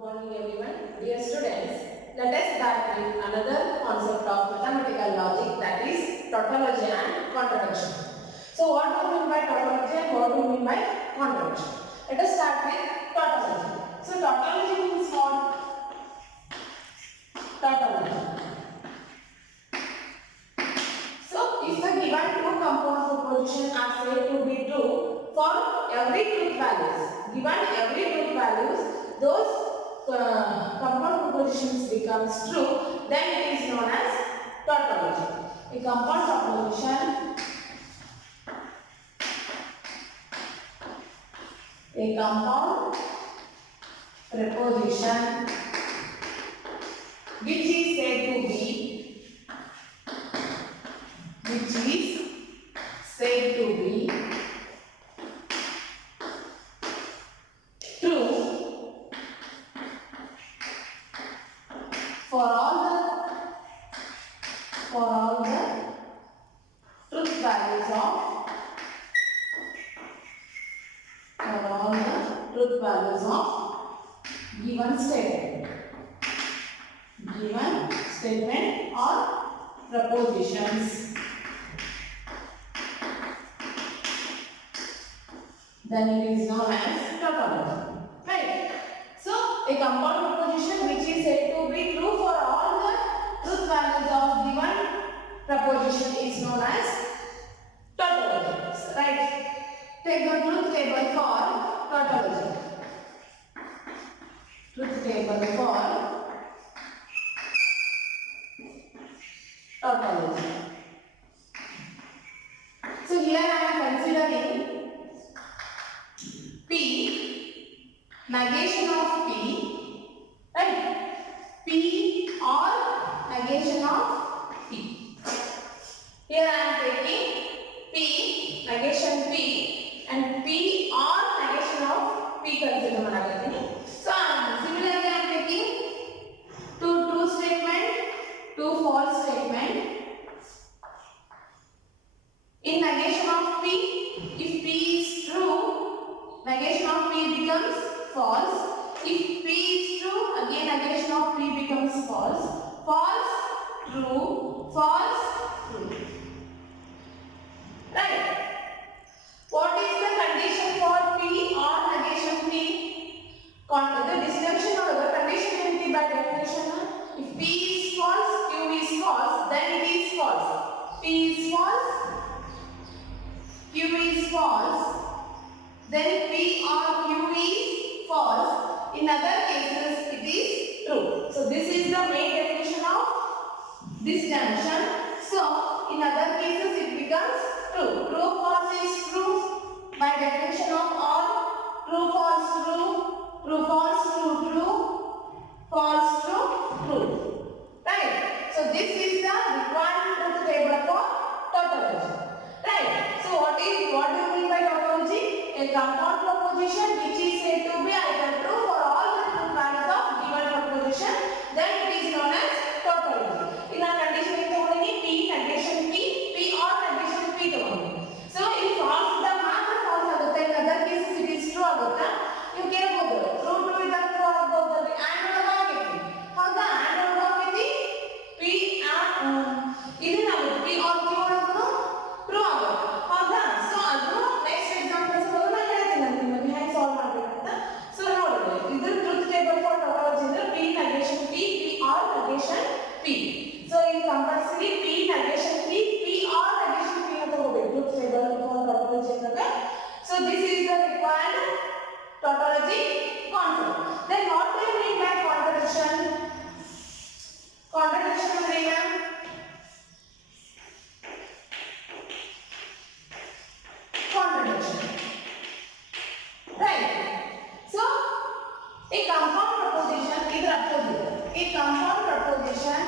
Morning everyone. Dear students, let us start with another concept of mathematical logic, that is tautology and contradiction. So what do you mean by tautology and what do you mean by contradiction? Let us start with tautology. So tautology means what? Tautology. So if the given two compound propositions are said to be true for every truth values, given every truth values, those compound propositions becomes true, then it is known as tautology. A compound proposition, which is said to be true for all the truth values of given statement or propositions, then it is known as tautology. Right? So a compound proposition which is said to be true for all the truth values of given proposition is known as tautology. Right? Take the truth table for tautology. Truth table for tautology. So here I am considering P, negation of P, right? P or negation of P. Here I am taking P, negation P, and P or negation of P consider management. So similarly I am taking two true statement, two false statement. In negation of P, if P is true, negation of P becomes false. If P is true, again negation of P becomes false. False, true, false, true. Right? What is the condition for P or negation P? The disjunction or the condition will be by definition. If P is false, Q is false, then it is false. P is false, Q is false, then P or Q is false. In other cases, it is true. So this is the main definition of disjunction. So in other cases, it becomes true. True, false is true by definition of all. True, false, true. True, false, true, true. False, true, true. Right? So this is the required truth table for tautology. Right? So what do you mean by tautology? A compound proposition which is said to be either true for all the truth values of given proposition, then it is known as tautology. In a condition P negation P or negation P ತಗೊಂಡಿನಿ. So if false ಇದ್ದಾಗ ಮಾತ್ರ false ಆಗುತ್ತೆ, in other cases it is true ಆಗುತ್ತಾ? ನೀವು ಕೇಳಬಹುದು. true ಇದ್ದಾಗ true ಆಗಬಹುದಲ್ರಿ? and ಒಳಗೆ ಆಗೈತಿ. ಹೌದಾ? and ಒಳಗೆ ಆಗೈತಿ. P ಇದೇನಾಗುತ್ತೆ? P or Q ಒಳಗೂ true ಆಗುತ್ತೆ. ಹೌದಾ? So ಅದು ನೆಕ್ಸ್ಟ್ ಎಕ್ಸಾಂಪಲ್ಸ್ ಒಳಗೆ ನಾನು ಹೇಳ್ತೀನಿ ನಾನು ನಿಮಗೆ ಹೇಗೆ ಸಾಲ್ವ್ ಮಾಡಬೇಕಂತ. ಸೊ ನೋಡಿ, ಇದು ಟ್ರೂತ್ ಟೇಬಲ್ ಫಾರ್ tautology ಅಂದ್ರೆ P negation P or negation P. So in compulsory P negation P or negation P ಅಂತ ಹೋಗಬೇಕು truth table for tautology ಅಂದ್ರೆ. So this is the required tautology concept. Then what do you mean by contradiction? Contradiction ಅಂದ್ರೆ ಏನು? Contradiction. Right? So a compound proposition is opposite. A compound proposition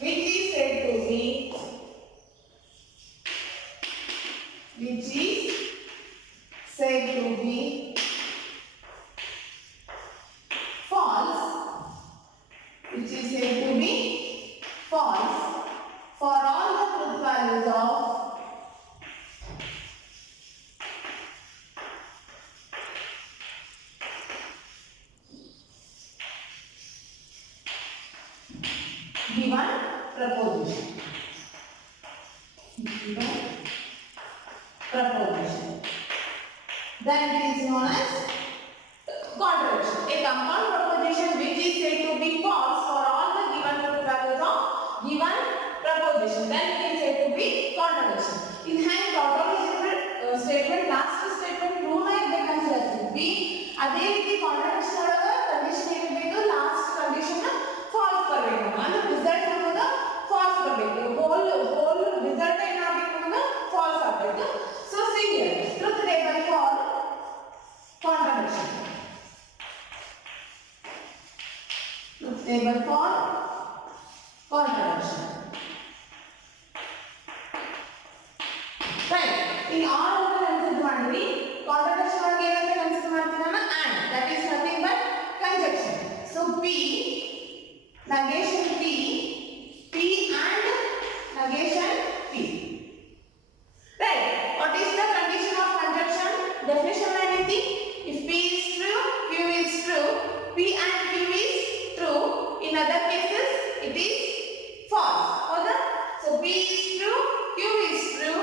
which is said to be false, which is said to be false given proposition. Given proposition. Then it is known as contradiction. A compound proposition which is said to be false for all the given values of given proposition. Then it is said to be contradiction. In hand tautological statement, last statement true like becomes B. ಅದೇ ರೀತಿ contradiction ಒಳಗ condition ಏನಿರಬೇಕು last condition falls ಬರಬೇಕು ಅಂದ್ರೆ result ನಮಗೆ falls ಬರಬೇಕು hole result ಏನಾಗಬೇಕು ನಮಗೆ ಫಾಲ್ಸ್ ಆಗಬೇಕು so see here truth table for contradiction. Truth table for contradiction. Right. In all of the consider ಮಾಡಿದ್ವಿ contradiction ಒಳಗೆ ಏನಂತ ಕನ್ಸಿಡರ್ ಮಾಡ್ತೀವಿ ನಾನು and that is nothing but conjunction. So P negation P and negation P. Right. What is the condition of conjunction? Definition anything? If P is true, Q is true. P and Q is true. In other cases, it is false. Or so P is true, Q is true.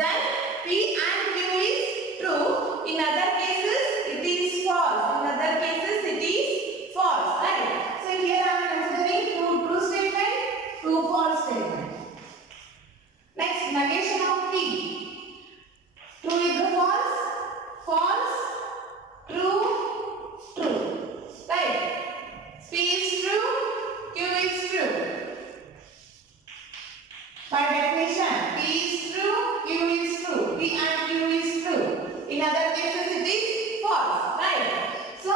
Then P and Q is true. In other cases, it is false. In other cases, it is false. Right? So here I am considering two true statement, two false statement. Next, negation of P. True is the false, false, true, true. Right? P is true, Q is true. By definition, P is true, Q is true. P and Q is true. In other cases, it is false. Right? So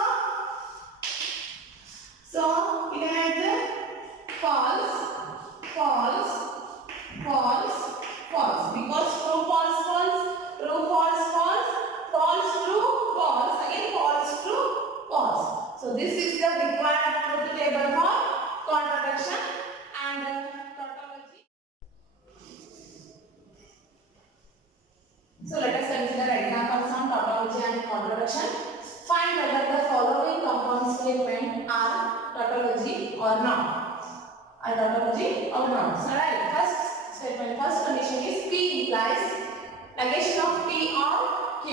it has false, false, false, false. Because true, false, false, true, false, false, false, true, false, again false, true, false. So this is the required truth table for contradiction and tautology. So let us consider examples on tautology and contradiction. Find whether the following compound statement are tautology or not. Are tautology or not? So right, first statement, first condition is P implies negation of P or Q.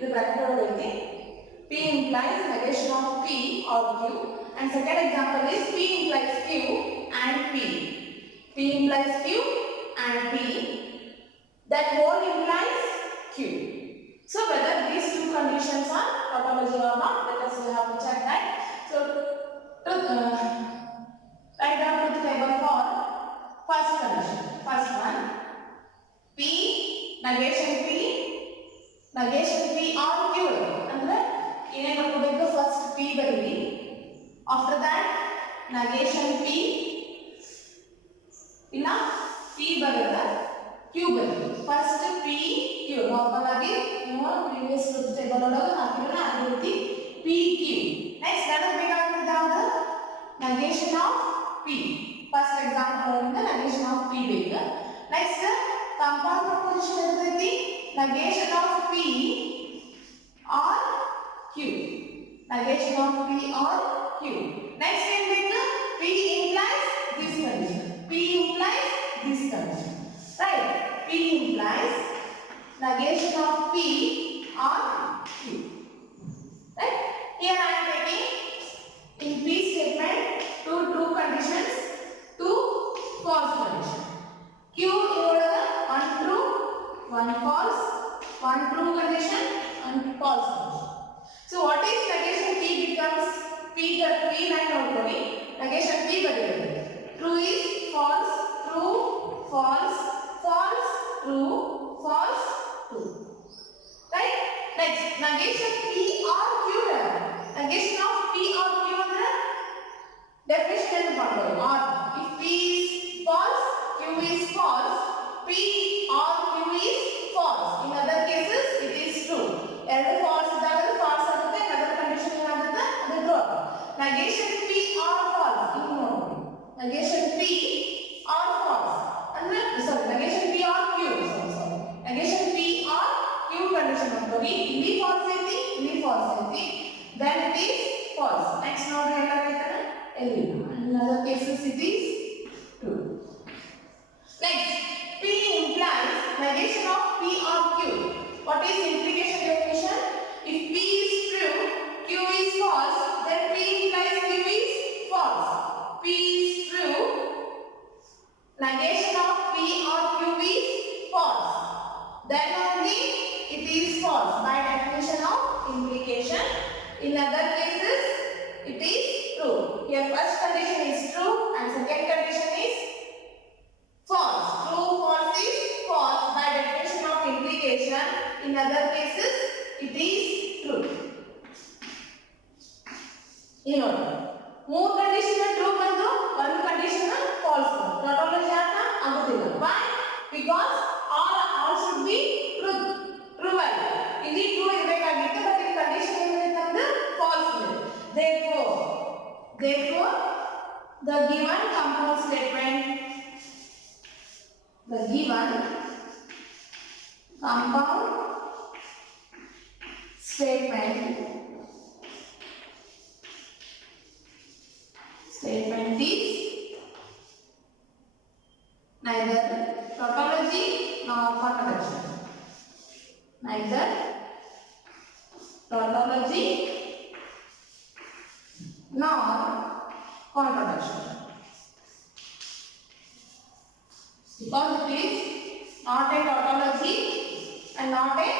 This bracket over P implies negation of P or Q. And second example is P implies Q and P. P implies Q and P. That whole implies Q. So whether these two conditions are tautology or not, let us have to check that. So write down truth table for first condition. First one, P negation P or Q. ಅಂದ್ರೆ ಏನೇನು ಹಾಕಬೇಕು first P ಬರೀರಿ. After that negation P ಇಲ್ಲ P ಬರೆದ Q ಬರೀರಿ. First P Q normal ಆಗಿ ನೀವು previous truth table ಒಳಗೆ ಹಾಕಿದ್ರೆ ಅದೇ ರೀತಿ P Q. ನೆಕ್ಸ್ಟ್ ನನಗೆ ಬೇಕಾಗಿರೋದು ಯಾವುದು negation of P. First example ಒಳಗಿಂದ negation of P ಬೇಕು. ನೆಕ್ಸ್ಟ್ ಕಂಪೌಂಡ್ ಪ್ರಪೋಸಿಷನ್ ಇರ್ತೈತಿ negation of P or Q. Negation of P or Q. Next in P implies this condition. P implies this condition. Right? P implies negation of P or Q. Right? Here I am taking in P statement two true conditions, two false conditions. Q is one true, one false, one true condition, and false condition. So what is negation P becomes P line ನೋಡ್ಕೊಳ್ಳಿ negation P ಬರೆಯೋದು true is false, true, false, false, true, false, true. Right? Next negation P or Q. Negation of P or Q ಅಂದ್ರೆ definition ಮಾಡ್ಕೊಳ್ಳಿ or if P is false, Q is false, P or Q is false. In other cases it is true. ಎರಡು false ಇದ್ದಾಗ false ಆಗುತ್ತೆ, other condition ಏನಾಗುತ್ತೆ ಅದು true ಆಗುತ್ತೆ. Negation P or false ಇಲ್ಲಿ ನೋಡಿ negation P or false ಅಂದ್ರೆ negation P or Q negation P or Q condition ನೋಡ್ತೀವಿ ಇಲ್ಲಿ false ಐತಿ ಇಲ್ಲಿ false ಐತಿ then it is false. Next ನೋಡ್ರಿ ಎಲ್ಲ ಐತನ ಇಲ್ಲಿ in other cases it is Here first condition is true and second condition is false. True, false is false by definition of implication. In other cases, it is true. You know, more condition true ಬಂದು one condition false. Tautology ಆಟ ಆಗುದಿಲ್ಲ. Why? Because all should be true. True value. ಇಲ್ಲಿ true ಇರಬೇಕಾಗಿತ್ತು but ಇಲ್ಲಿ condition ಏನಿದೆ ಅಂದ್ರೆ false ಇದೆ. Therefore, the given compound statement is neither tautology nor contradiction. Neither tautology nor contradiction. Because it is not a tautology and not a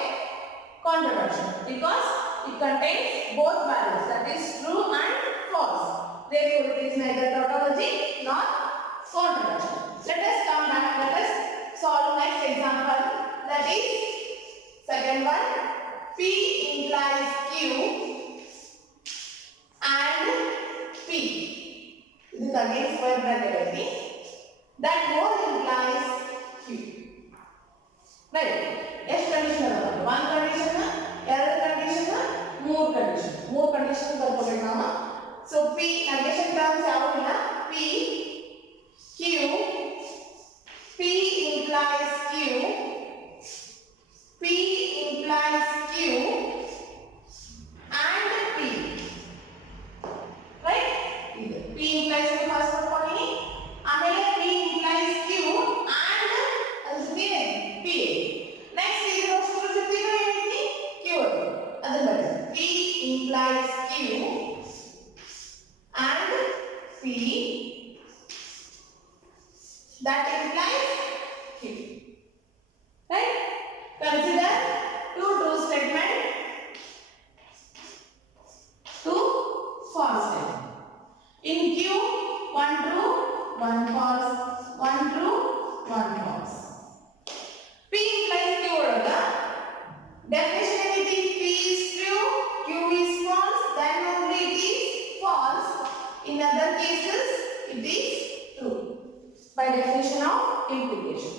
contradiction. Because it contains both values, that is true and false. Therefore, it is neither tautology nor contradiction. Let us come back. Let us solve next example. That is second one. P implies Q and P. This is again square bracket. That both implies Q. Right? Yes, condition. One condition, other condition, more condition. More condition now. So P negation terms out P implies Q. P implies Q and P. Right? P implies Q first of all. P implies Q and P. Next is Q. P implies Q and P. That implies Q. Right? Consider two true statements, two false statements. In Q, one true, one false, one true, one false. P implies Q. Definition is P is true, Q is false, then only it is false. In other cases, it is true. By definition of implication.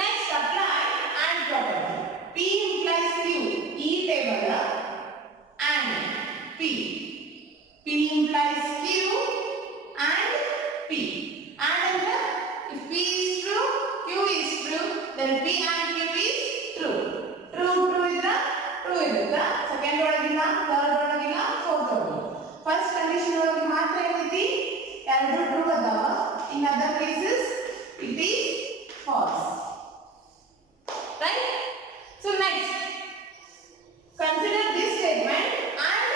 Next, apply and property. P implies Q, E table and P. P implies Q and P. And if P is true, Q is true, then P and Q is true. True is the true is the second ಒಳಗಿಲ್ಲ, third ಒಳಗಿಲ್ಲ, fourth ಒಳಗಿಲ್ಲ. First condition ಒಳಗೆ ಮಾತ್ರ ಏನೈತಿ? ಎರಡು true ಅದಾವ. In other cases, it is false. Right? So next, consider this statement and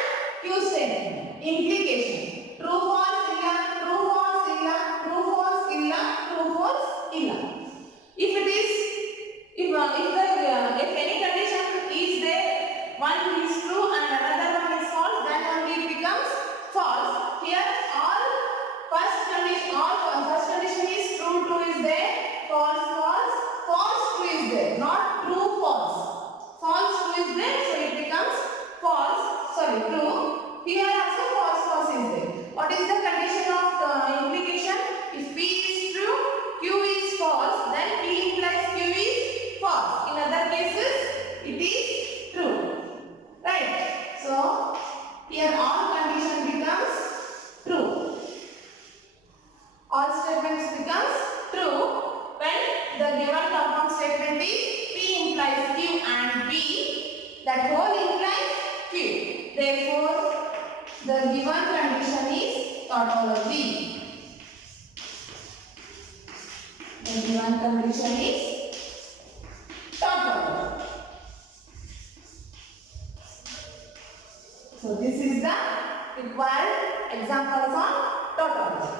Q statement. Implication. True, false, illa, true, false, illa, true, false, illa, true, false, illa. If it is, if any condition is there, one is true and another one is false, then only it becomes false. Here, first condition is true is there, false, true is there, not true, false. False, true is there, so it becomes true. Here also false is there. What is the condition of implication? If P is true, Q is false, then P implies Q is false. In other cases, it is true. Right? So, here all condition becomes true. All statements becomes true when the given compound statement is P implies Q and B. That whole implies Q. Therefore, the given condition is tautology. The given condition is tautology. So this is the required examples on tautology.